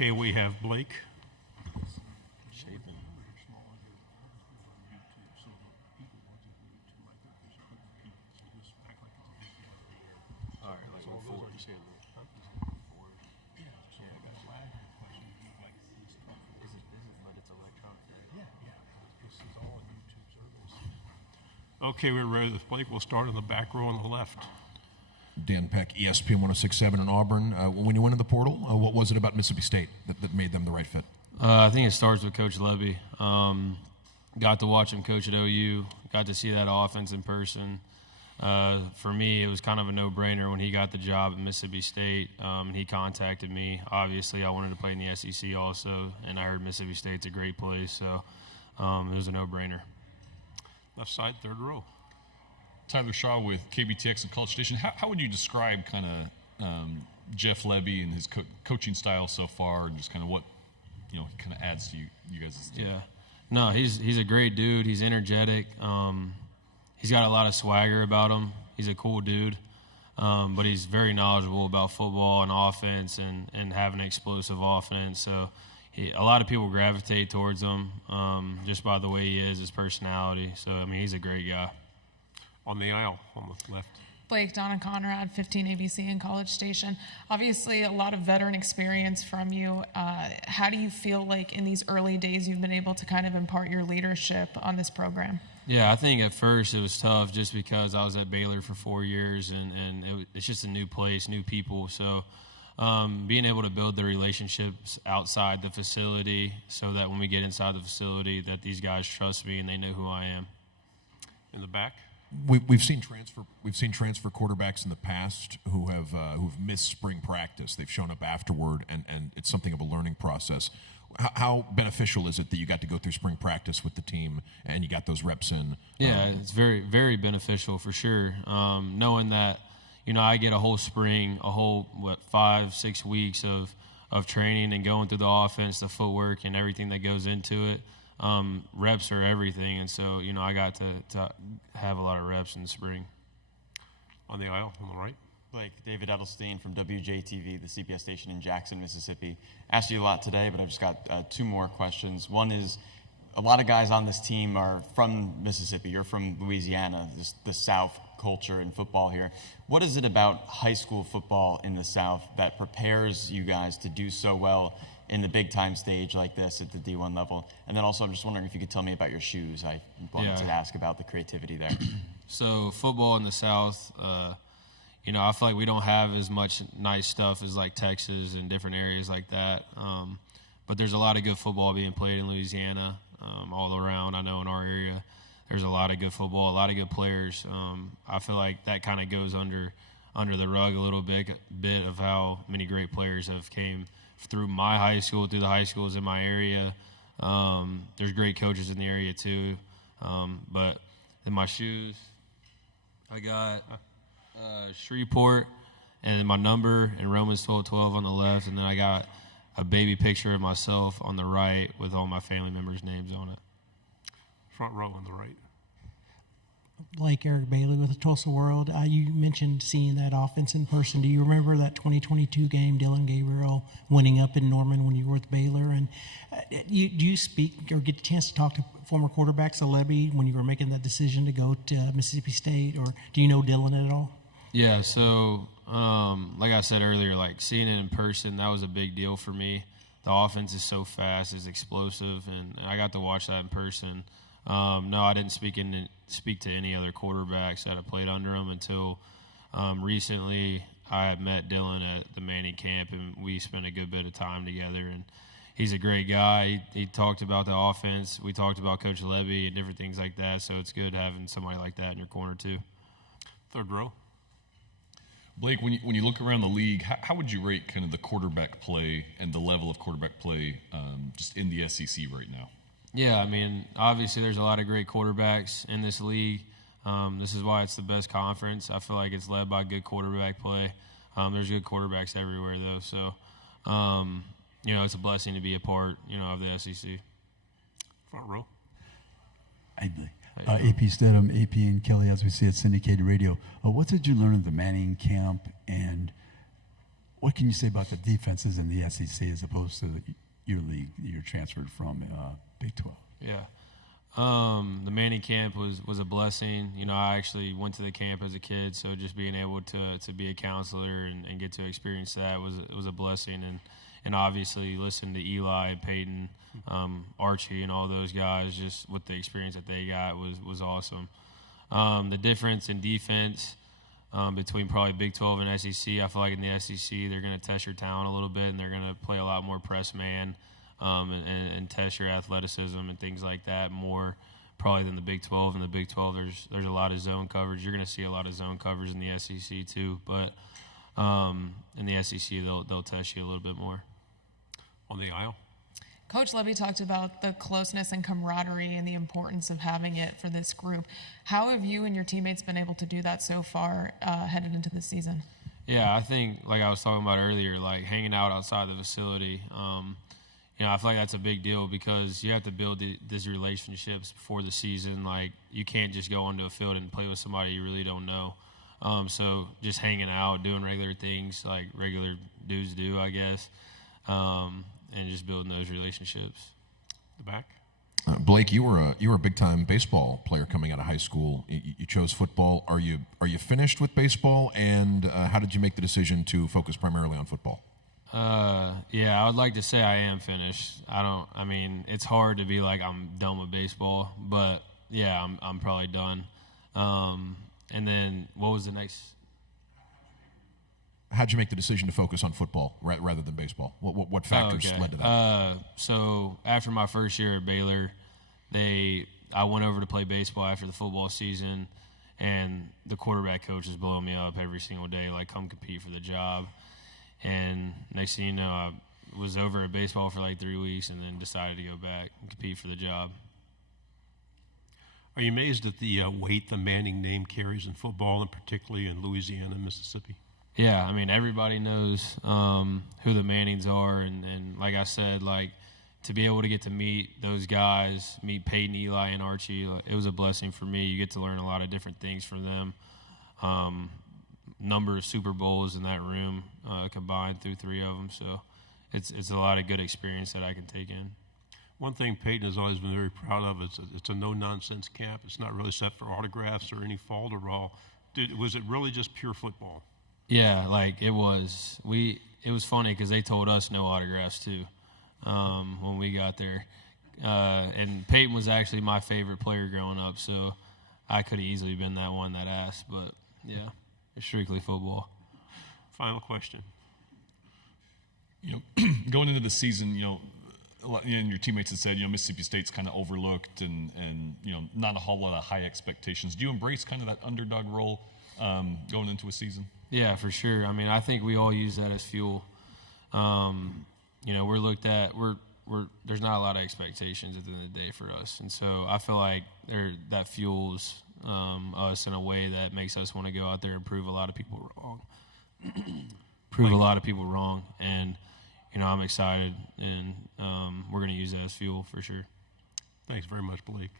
Okay, we have Blake. Shapen. All right, like on four. You said four. Yeah, but it's electronic, right? Yeah. This is all a YouTube service. Okay, we're ready with Blake. We'll start in the back row on the left. Dan Peck, ESPN 106.7 in Auburn. When you went in the portal, what was it about Mississippi State that made them the right fit? I think it starts with Coach Levy. Got to watch him coach at OU. Got to see that offense in person. For me, it was kind of a no-brainer when he got the job at Mississippi State, and he contacted me. Obviously, I wanted to play in the SEC also, and I heard Mississippi State's a great place, so it was a no-brainer. Left side, third row. Tyler Shaw with KBTX and College Station. How would you describe kind of Jeff Levy and his coaching style so far, and just kind of what he kind of adds to you guys' team? Yeah, no, he's a great dude. He's energetic. He's got a lot of swagger about him. He's a cool dude, but he's very knowledgeable about football and offense and having an explosive offense. So a lot of people gravitate towards him just by the way he is, his personality. So I mean, he's a great guy. On the aisle, on the left. Blake, Donna Conrad, 15 ABC and College Station. Obviously, a lot of veteran experience from you. How do you feel like in these early days you've been able to kind of impart your leadership on this program? Yeah, I think at first it was tough just because I was at Baylor for 4 years and it's just a new place, new people. So being able to build the relationships outside the facility so that when we get inside the facility that these guys trust me and they know who I am. In the back. We've seen transfer quarterbacks in the past who've missed spring practice. They've shown up afterward, and it's something of a learning process. How beneficial is it that you got to go through spring practice with the team and you got those reps in? Yeah, it's very, very beneficial for sure. Knowing that, I get a whole spring, 5-6 weeks of training and going through the offense, the footwork, and everything that goes into it. Reps are everything, and so I got to have a lot of reps in the spring. On the aisle, on the right. Blake, David Edelstein from WJTV, the CBS station in Jackson, Mississippi. Asked you a lot today, but I've just got two more questions. One is, a lot of guys on this team are from Mississippi. You're from Louisiana, the South culture in football here. What is it about high school football in the South that prepares you guys to do so well in the big-time stage like this at the D1 level? And then also, I'm just wondering if you could tell me about your shoes. I wanted to ask about the creativity there. So football in the South, I feel like we don't have as much nice stuff as like Texas and different areas like that. But there's a lot of good football being played in Louisiana all around. I know in our area there's a lot of good football, a lot of good players. I feel like that kind of goes under the rug a little bit of how many great players have came through my high school, through the high schools in my area. There's great coaches in the area too. But in my shoes, I got Shreveport and my number and Romans 12:12 on the left, and then I got a baby picture of myself on the right with all my family members' names on it. Front row on the right. Blake, Eric Bailey with the Tulsa World. You mentioned seeing that offense in person. Do you remember that 2022 game, Dylan Gabriel winning up in Norman when you were with Baylor? And do you speak or get a chance to talk to former quarterbacks, Levy, when you were making that decision to go to Mississippi State? Or do you know Dylan at all? Yeah, so like I said earlier, like seeing it in person, that was a big deal for me. The offense is so fast, it's explosive, and I got to watch that in person. No, I didn't speak to any other quarterbacks that have played under him until recently. I had met Dylan at the Manning camp, and we spent a good bit of time together. And he's a great guy. He talked about the offense. We talked about Coach Levy and different things like that. So it's good having somebody like that in your corner too. Third row. Blake, when you look around the league, how would you rate kind of the quarterback play and the level of quarterback play just in the SEC right now? Yeah, I mean, obviously there's a lot of great quarterbacks in this league. This is why it's the best conference. I feel like it's led by good quarterback play. There's good quarterbacks everywhere, though. So, it's a blessing to be a part, of the SEC. Front row. Hey, Blake. AP Stedham, AP and Kelly, as we see at syndicated radio. What did you learn at the Manning camp, and What can you say about the defenses in the SEC as opposed to your league that you're transferred from, Big 12? Yeah. The Manning camp was a blessing. You know, I actually went to the camp as a kid, so just being able to be a counselor and get to experience that was a blessing. And obviously listen to Eli and Peyton, Archie and all those guys, just with the experience that they got was awesome. The difference in defense between probably Big 12 and SEC, I feel like in the SEC they're going to test your talent a little bit, and they're going to play a lot more press man and test your athleticism and things like that more probably than the Big 12. In the Big 12, there's a lot of zone coverage. You're going to see a lot of zone coverage in the SEC too, but in the SEC they'll test you a little bit more. On the aisle. Coach Levy talked about the closeness and camaraderie and the importance of having it for this group. How have you and your teammates been able to do that so far headed into this season? Yeah, I think, like I was talking about earlier, like hanging out outside the facility, you know, I feel like that's a big deal because you have to build these relationships before the season. Like, you can't just go onto a field and play with somebody you really don't know. So just hanging out, doing regular things like regular dudes do, I guess, and just building those relationships. The back. Blake, you were a big time baseball player coming out of high school. You chose football. Are you finished with baseball? And how did you make the decision to focus primarily on football? Yeah, I would like to say I am finished. I mean, it's hard to be like I'm done with baseball, but yeah, I'm probably done. And then what was the next? How'd you make the decision to focus on football rather than baseball? What factors led to that? So after my first year at Baylor, I went over to play baseball after the football season, and the quarterback coach was blowing me up every single day, like, come compete for the job. And next thing you know, I was over at baseball for like 3 weeks and then decided to go back and compete for the job. Are you amazed at the weight the Manning name carries in football, and particularly in Louisiana and Mississippi? Yeah, I mean, everybody knows who the Mannings are, and like I said, like, to be able to get to meet those guys, meet Peyton, Eli, and Archie, it was a blessing for me. You get to learn a lot of different things from them. Number of Super Bowls in that room combined through 3 of them, so it's a lot of good experience that I can take in. One thing Peyton has always been very proud of is it's a no-nonsense camp. It's not really set for autographs or any falderall. Was it really just pure football? Yeah, like it was. It was funny because they told us no autographs too when we got there. And Peyton was actually my favorite player growing up, so I could have easily been that one that asked. But yeah, it's strictly football. Final question. You know, going into the season, you know, and your teammates had said, you know, Mississippi State's kind of overlooked and you know, not a whole lot of high expectations. Do you embrace kind of that underdog role going into a season? Yeah, for sure. I mean, I think we all use that as fuel. You know, we're looked at. There's not a lot of expectations at the end of the day for us, and so I feel like that fuels us in a way that makes us want to go out there and prove a lot of people wrong. A lot of people wrong, and you know, I'm excited, and we're going to use that as fuel for sure. Thanks very much, Blake.